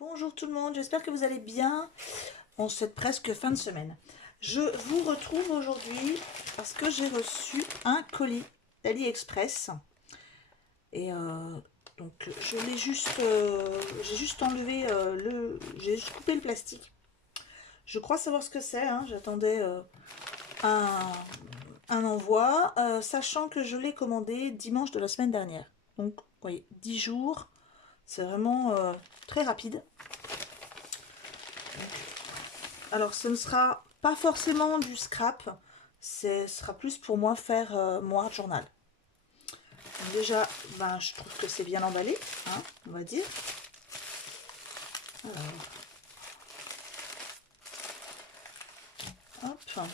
Bonjour tout le monde, j'espère que vous allez bien en cette presque fin de semaine. Je vous retrouve aujourd'hui parce que j'ai reçu un colis d'AliExpress et donc je l'ai juste, j'ai juste enlevé j'ai juste coupé le plastique. Je crois savoir ce que c'est, hein. J'attendais un, un envoi, sachant que je l'ai commandé dimanche de la semaine dernière. Donc, vous voyez, 10 jours, c'est vraiment très rapide. Alors, ce ne sera pas forcément du scrap, ce sera plus pour moi faire mon art journal. Donc déjà, ben, je trouve que c'est bien emballé, hein, on va dire. Alors, hop.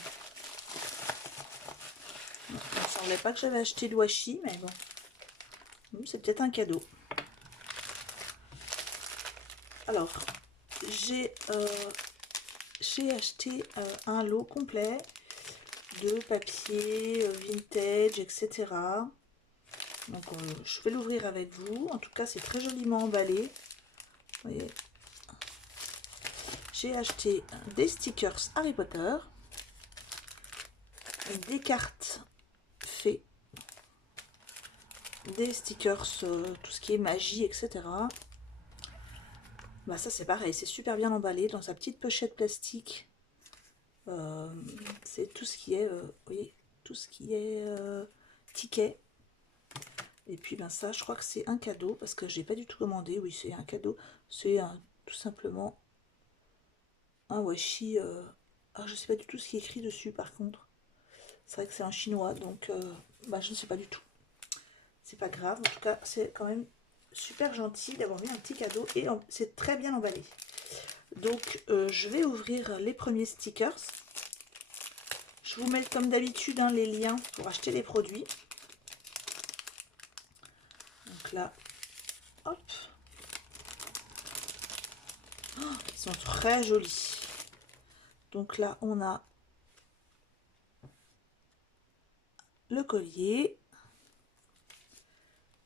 Il ne semblait pas que j'avais acheté de washi, mais bon, c'est peut-être un cadeau. Alors, j'ai acheté un lot complet de papier vintage, etc. Donc je vais l'ouvrir avec vous. En tout cas, c'est très joliment emballé. Vous voyez. J'ai acheté des stickers Harry Potter, des cartes fées, des stickers tout ce qui est magie, etc. Bah ça c'est pareil, c'est super bien emballé dans sa petite pochette plastique. C'est tout ce qui est, vous voyez, tout ce qui est ticket. Et puis ben ça, je crois que c'est un cadeau parce que j'ai pas du tout commandé. Oui, c'est un cadeau. C'est tout simplement un washi. Alors je sais pas du tout ce qui est écrit dessus par contre. C'est vrai que c'est en chinois, donc bah, je ne sais pas du tout. C'est pas grave, en tout cas c'est quand même super gentil d'avoir mis un petit cadeau et c'est très bien emballé. Donc je vais ouvrir les premiers stickers. Je vous mets comme d'habitude hein, les liens pour acheter les produits. Donc là, hop. Oh, ils sont très jolis. Donc là on a le collier.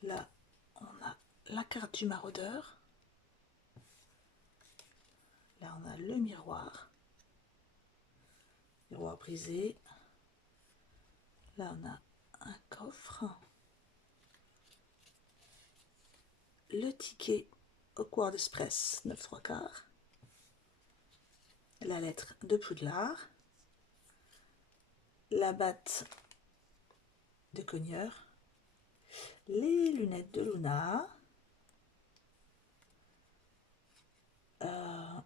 Là on a la carte du maraudeur. Là on a le miroir. Miroir brisé. Là on a un coffre. Le ticket Hogwarts Express 9 3 quarts, la lettre de Poudlard, la batte de cogneur, les lunettes de Luna.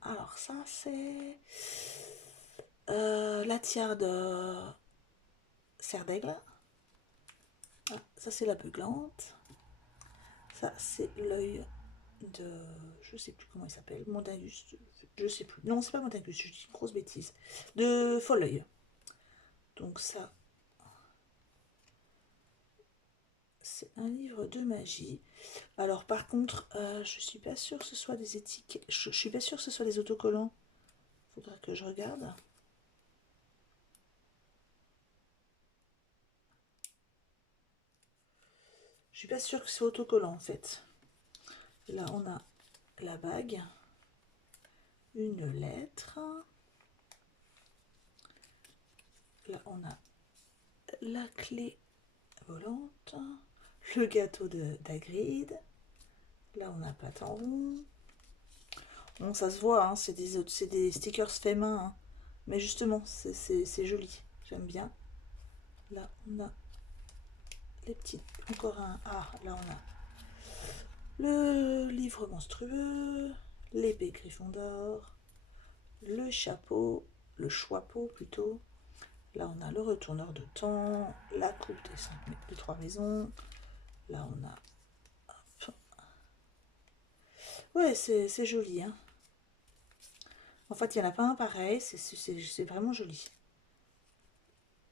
Alors ça c'est la tiare de Serre d'Aigle. Ah, ça c'est la buglante. Ça c'est l'œil de, je sais plus comment il s'appelle, Montagus, je sais plus. Non, c'est pas Montagus, je dis une grosse bêtise. De Folleuil. Donc ça, c'est un livre de magie. Alors par contre, je suis pas sûre que ce soit des étiquettes. Je suis pas sûre que ce soit des autocollants. Faudra que je regarde. Je suis pas sûre que c'est autocollant en fait. Là on a la bague, une lettre. Là on a la clé volante, le gâteau d'Hagrid. Là on a pâte en rond. Bon ça se voit, hein, c'est des stickers faits main. Hein. Mais justement, c'est joli. J'aime bien. Là on a les petites. Encore un. Ah, là on a le livre monstrueux, l'épée Gryffondor, le chapeau, le choixpeau plutôt. Là on a le retourneur de temps, la coupe des trois maisons. Là on a. Hop. Ouais, c'est joli. Hein. En fait, il n'y en a pas un pareil, c'est vraiment joli.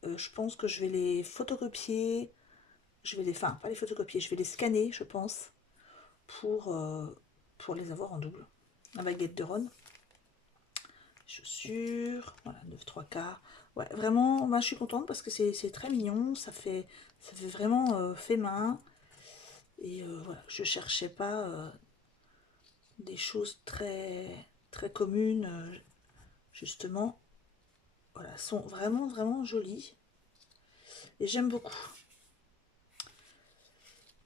Je pense que je vais les photocopier. Je vais les. Enfin, pas les photocopier, je vais les scanner, je pense, pour, euh, pour les avoir en double. La baguette de Ron. Chaussures, voilà, 9 3 quarts. Ouais, vraiment, moi je suis contente parce que c'est très mignon, ça fait vraiment fait main. Et voilà, je cherchais pas des choses très communes, justement. Voilà, sont vraiment jolies. Et j'aime beaucoup.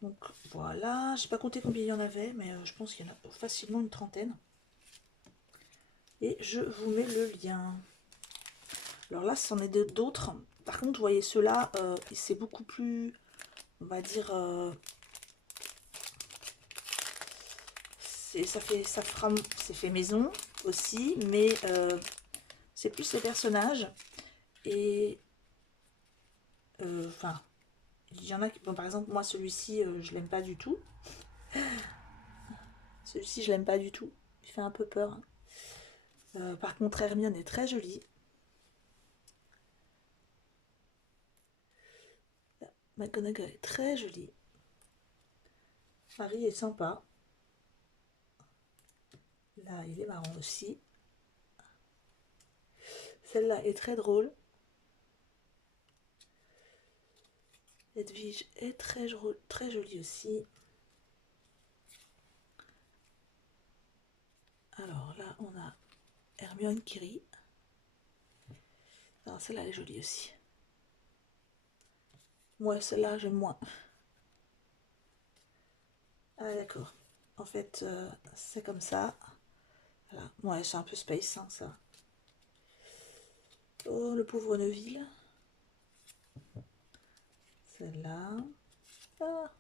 Donc voilà, j'ai pas compté combien il y en avait, mais je pense qu'il y en a facilement une trentaine. Et je vous mets le lien. Alors là, c'en est d'autres. Par contre, vous voyez, ceux-là, c'est beaucoup plus, on va dire, c'est fait maison aussi, mais c'est plus les personnages. Et enfin, il y en a qui, bon, par exemple, moi celui-ci, je l'aime pas du tout. Celui-ci, je l'aime pas du tout. Il fait un peu peur, hein. Par contre, Hermione est très jolie. McGonagall est très jolie. Harry est sympa. Là, il est marrant aussi. Celle-là est très drôle. Edwige est très jolie aussi. Alors là, on a Hermione qui rit. Alors celle-là, elle est jolie aussi. Moi, celle-là, j'aime moins. Ah d'accord. En fait, c'est comme ça. Voilà. Ouais, c'est un peu space, hein, ça. Oh, le pauvre Neville. Celle-là. Ah,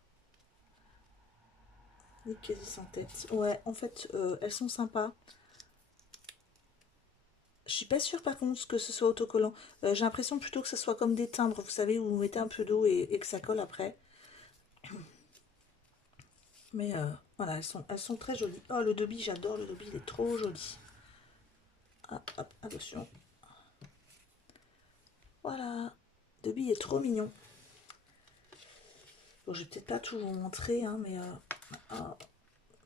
Nick quasi sans tête. Ouais, en fait, elles sont sympas. Je suis pas sûre par contre que ce soit autocollant. J'ai l'impression plutôt que ce soit comme des timbres, vous savez, où vous mettez un peu d'eau et que ça colle après. Mais voilà, elles sont très jolies. Oh, le Dobby, j'adore le Dobby, il est trop joli. Hop, hop, attention. Voilà, Dobby est trop mignon. Bon, je vais peut-être pas tout vous montrer, hein, mais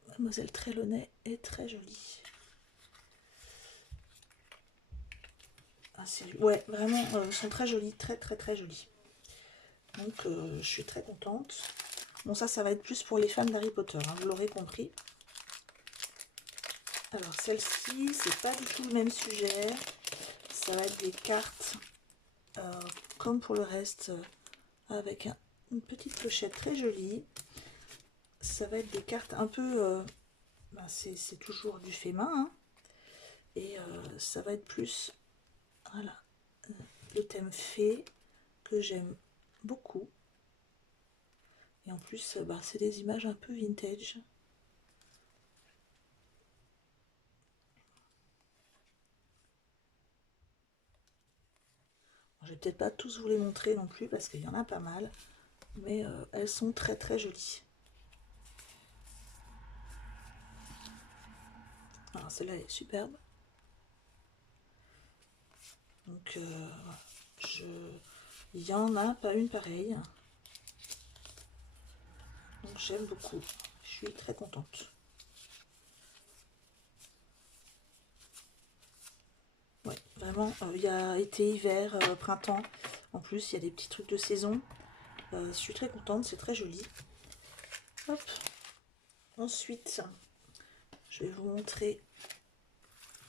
Mademoiselle Trelawney est très jolie. Ah, ouais, vraiment, elles sont très jolies, très jolies. Donc, je suis très contente. Bon, ça va être plus pour les fans d'Harry Potter, hein, vous l'aurez compris. Alors, celle-ci, c'est pas du tout le même sujet. Ça va être des cartes, comme pour le reste, avec une petite pochette très jolie. Ça va être des cartes un peu... c'est toujours du fait main, hein. Et ça va être plus... Voilà, le thème fée que j'aime beaucoup. Et en plus, c'est des images un peu vintage. Je vais peut-être pas tous vous les montrer non plus parce qu'il y en a pas mal. Mais elles sont très jolies. Alors celle-là est superbe. Donc il y en a pas une pareille. Donc j'aime beaucoup. Je suis très contente. Ouais, vraiment, il y a été, hiver, printemps. En plus, il y a des petits trucs de saison. Je suis très contente, c'est très joli. Hop. Ensuite, je vais vous montrer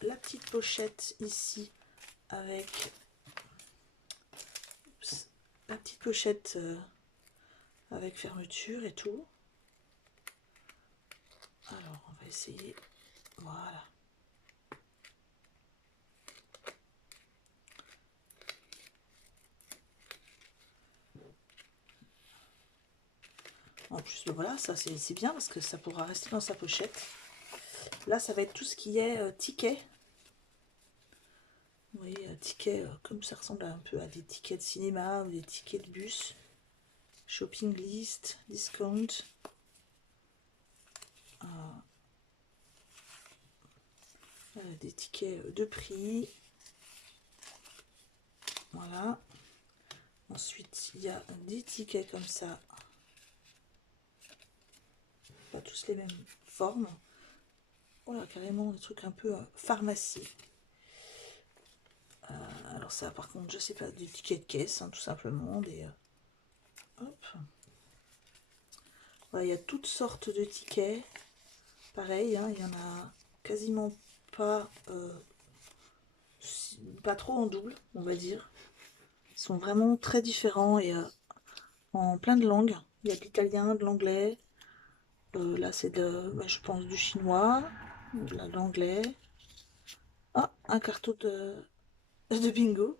la petite pochette ici avec la petite pochette avec fermeture et tout. Alors, on va essayer. Voilà. En plus, voilà, ça c'est bien parce que ça pourra rester dans sa pochette. Là, ça va être tout ce qui est tickets. Vous voyez, tickets, comme ça ressemble un peu à des tickets de cinéma ou des tickets de bus. Shopping list, discount. Des tickets de prix. Voilà. Ensuite, il y a des tickets comme ça. Pas tous les mêmes formes. Voilà, carrément des trucs un peu pharmacie. Alors ça, par contre, je sais pas, des tickets de caisse, hein, tout simplement. Hop. Voilà, il y a toutes sortes de tickets. Pareil, hein, il y en a quasiment pas, pas trop en double, on va dire. Ils sont vraiment très différents et en plein de langues. Il y a de l'italien, de l'anglais. Là, c'est bah, je pense du chinois, de l'anglais. Ah, un carton de bingo.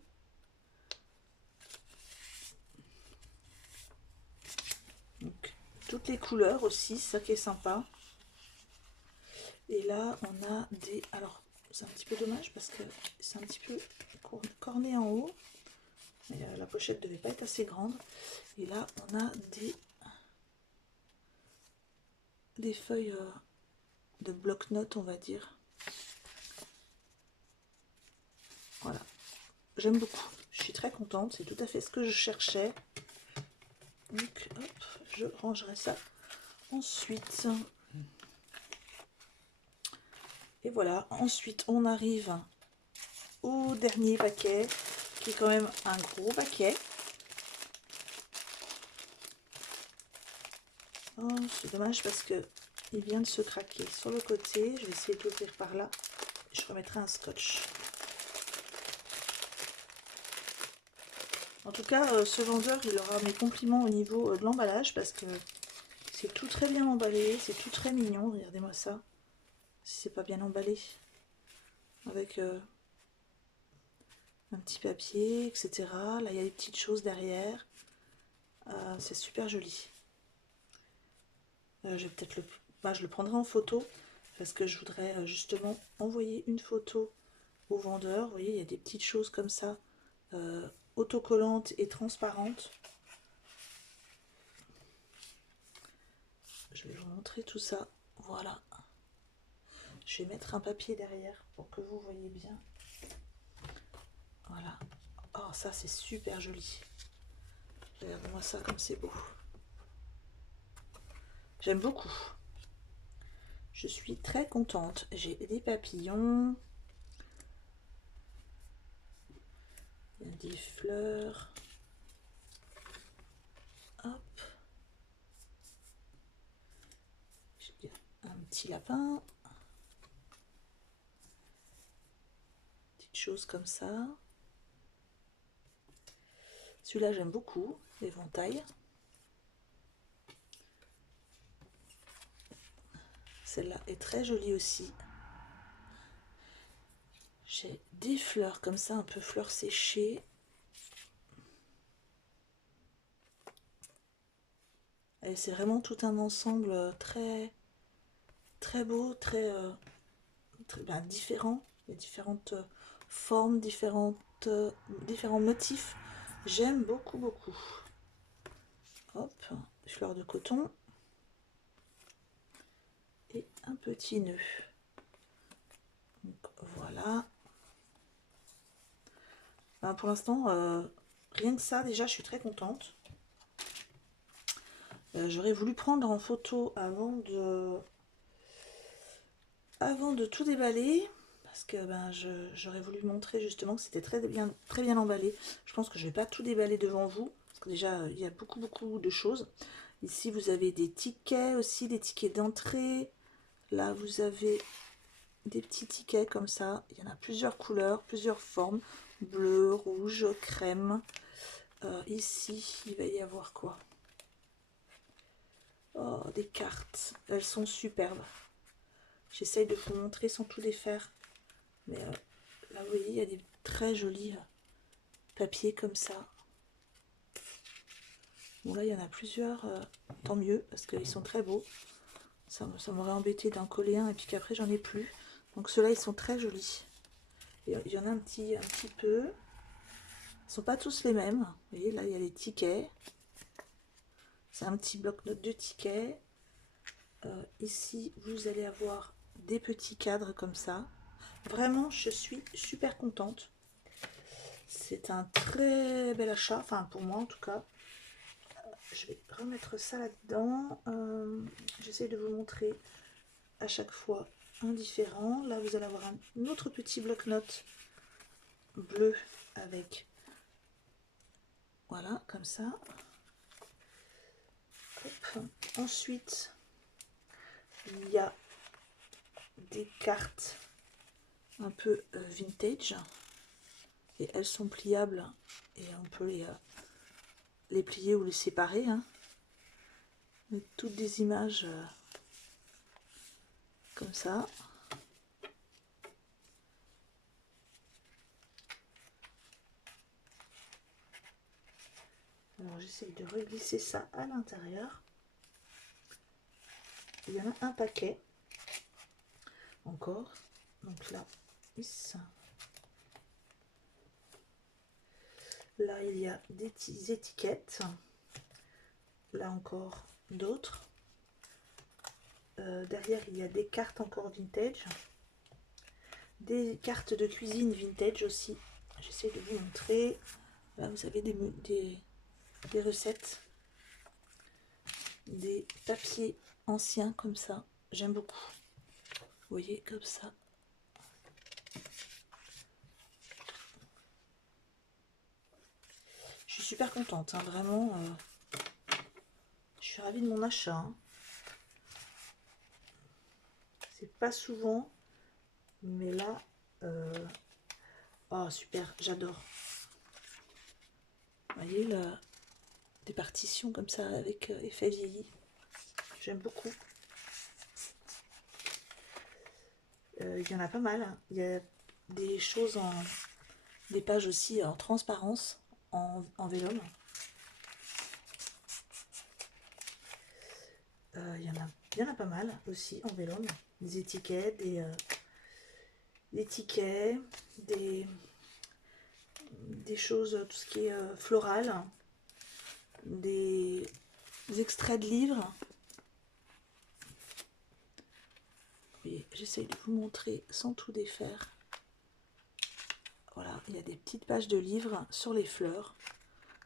Donc, toutes les couleurs aussi, ça qui est sympa. Et là, on a des... Alors, c'est un petit peu dommage parce que c'est un petit peu corné en haut. Mais la pochette devait pas être assez grande. Et là, on a des feuilles de bloc-notes, on va dire. Voilà. J'aime beaucoup. Je suis très contente. C'est tout à fait ce que je cherchais. Donc, hop, je rangerai ça ensuite. Et voilà. Ensuite, on arrive au dernier paquet, qui est quand même un gros paquet. Oh, c'est dommage parce que il vient de se craquer sur le côté. Je vais essayer de l'ouvrir par là. Je remettrai un scotch. En tout cas, ce vendeur, il aura mes compliments au niveau de l'emballage parce que c'est tout très bien emballé, c'est tout très mignon. Regardez-moi ça, si c'est pas bien emballé. Avec un petit papier, etc. Là, il y a des petites choses derrière. C'est super joli. Je vais peut-être bah, je le prendrai en photo parce que je voudrais justement envoyer une photo au vendeur. Vous voyez, il y a des petites choses comme ça, autocollantes et transparentes. Je vais vous montrer tout ça. Voilà. Je vais mettre un papier derrière pour que vous voyez bien. Voilà. Oh, ça c'est super joli. Regardez-moi ça comme c'est beau. J'aime beaucoup. Je suis très contente. J'ai des papillons. Il y a des fleurs. Hop. J'ai un petit lapin. Petite chose comme ça. Celui-là j'aime beaucoup. L'éventail. Celle-là est très jolie aussi. J'ai des fleurs comme ça, un peu fleurs séchées. Et c'est vraiment tout un ensemble très très beau, très bah, différent. Il y a différentes formes, différents motifs. J'aime beaucoup, beaucoup. Hop, fleurs de coton. Et un petit nœud. Donc voilà. Ben, pour l'instant, rien que ça, déjà, je suis très contente. J'aurais voulu prendre en photo avant de tout déballer. Parce que ben, j'aurais voulu montrer justement que c'était très bien emballé. Je pense que je ne vais pas tout déballer devant vous. Parce que déjà, il y a beaucoup de choses. Ici, vous avez des tickets aussi, des tickets d'entrée. Là, vous avez des petits tickets comme ça. Il y en a plusieurs couleurs, plusieurs formes. Bleu, rouge, crème. Ici, il va y avoir quoi? Oh, des cartes. Elles sont superbes. J'essaye de vous montrer sans tout défaire. Mais là, vous voyez, il y a des très jolis papiers comme ça. Bon, là, il y en a plusieurs. Tant mieux, parce qu'ils sont très beaux. Ça m'aurait embêté d'en coller un et puis qu'après, j'en ai plus. Donc, ceux-là, ils sont très jolis. Il y en a un petit peu. Ils sont pas tous les mêmes. Vous voyez, là, il y a les tickets. C'est un petit bloc-notes de tickets. Ici, vous allez avoir des petits cadres comme ça. Vraiment, je suis super contente. C'est un très bel achat, enfin pour moi en tout cas. Je vais remettre ça là-dedans. J'essaie de vous montrer à chaque fois un différent. Là, vous allez avoir un autre petit bloc-notes bleu avec, voilà, comme ça. Hop. Ensuite, il y a des cartes un peu vintage. Et elles sont pliables et on peut les plier ou les séparer. Hein. Avec toutes des images comme ça. Alors j'essaye de reglisser ça à l'intérieur. Il y en a un paquet encore. Donc là, là il y a des étiquettes. Là encore d'autres. Derrière il y a des cartes encore vintage. Des cartes de cuisine vintage aussi. J'essaie de vous montrer. Là vous avez des recettes. Des papiers anciens comme ça. J'aime beaucoup. Vous voyez comme ça. Je suis super contente, hein, vraiment. Je suis ravie de mon achat. Hein. C'est pas souvent, mais là, oh super, j'adore. Vous voyez là, des partitions comme ça avec effet vieilli. J'aime beaucoup. Il y en a pas mal. Hein. Il y a des choses des pages aussi en transparence, en vélum. Il y en a pas mal aussi en vélum. Des étiquettes, des tickets, des choses, tout ce qui est floral, des extraits de livres. J'essaye de vous montrer sans tout défaire. Voilà, il y a des petites pages de livres sur les fleurs,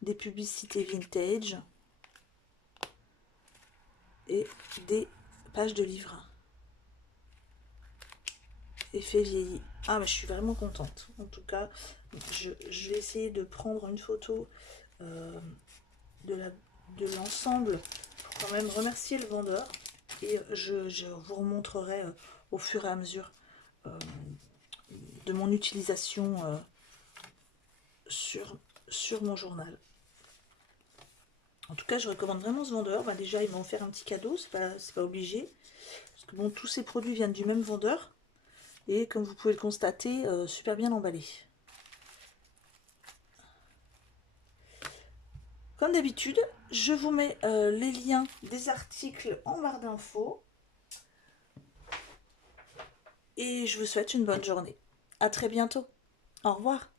des publicités vintage et des pages de livres. Effet vieilli. Ah, mais je suis vraiment contente. En tout cas, je vais essayer de prendre une photo de l'ensemble pour quand même remercier le vendeur. Et je vous remontrerai au fur et à mesure de mon utilisation sur mon journal. En tout cas, je recommande vraiment ce vendeur. Bah, déjà, il m'a offert un petit cadeau, c'est pas obligé. Parce que bon, tous ces produits viennent du même vendeur. Et comme vous pouvez le constater, super bien emballé. Comme d'habitude, je vous mets les liens des articles en barre d'infos. Et je vous souhaite une bonne journée. À très bientôt. Au revoir.